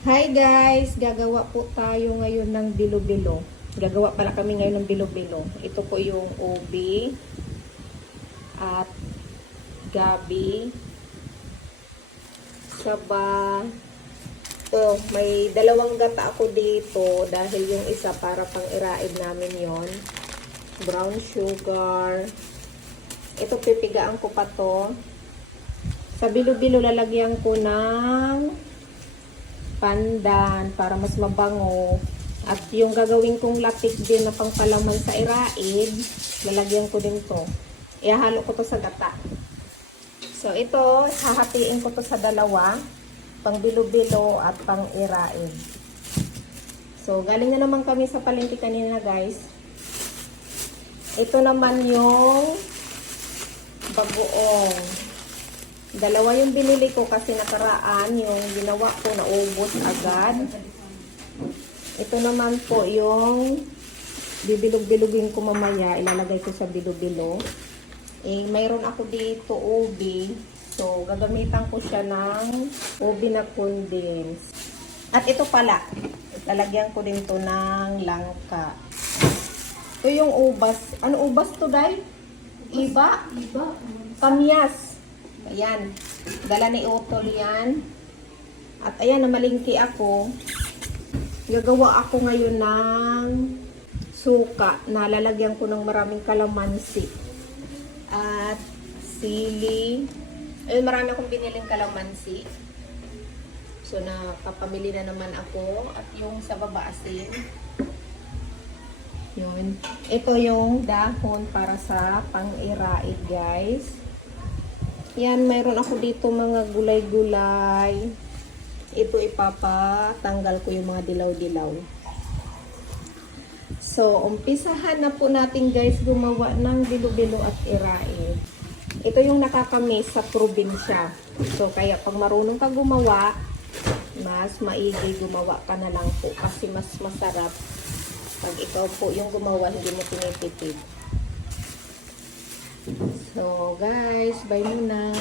Hi guys! Gagawa po tayo ngayon ng bilo-bilo. Gagawa pala kami ngayon ng bilo-bilo. Ito po yung ubi at gabi, saba. Oh, may dalawang gata ako dito dahil yung isa para pang iraid namin yon. Brown sugar. Ito pipigaan ko pa to. Sa bilo-bilo lalagyan ko ng pandan para mas mabango. At yung gagawin kong lapik din na pangpalaman sa iraid, lalagyan ko din to. Ihahalo ko to sa gata. So ito, hahatiin ko to sa dalawa, pang bilo-bilo at pang iraid. So galing na naman kami sa palengke kanina guys. Ito naman yung bagoong. Dalawa yung binili ko kasi nakaraan yung ginawa ko naubos agad. Ito naman po yung bibilog-bilugin ko mamaya. Ilalagay ko sa bilo-bilo. Mayroon ako dito ubi. So, gagamitan ko siya ng ubi na condense. At ito pala. Lalagyan ko din to ng langka. Ito yung ubas. Ano ubas to, Day? Iba? Kamyas. Ayan, dala ni Utol yan. At ayan, namalingki ako. Gagawa ako ngayon ng suka na lalagyan ko ng maraming kalamansi. At sili. Ayun, marami akong biniling kalamansi. So, napapamili na naman ako. At yung sa baba asin. Yun. Ito yung dahon para sa pang-iraid, guys. Yan, mayroon ako dito mga gulay-gulay. Ito ipapatanggal ko yung mga dilaw-dilaw. So, umpisahan na po natin guys gumawa ng bilo-bilo at iraid. Ito yung nakakamiss sa probinsya. So, kaya pag marunong ka gumawa, mas maigi gumawa ka na lang po. Kasi mas masarap pag ikaw po yung gumawa, hindi mo tinitipid. So, guys, bye muna.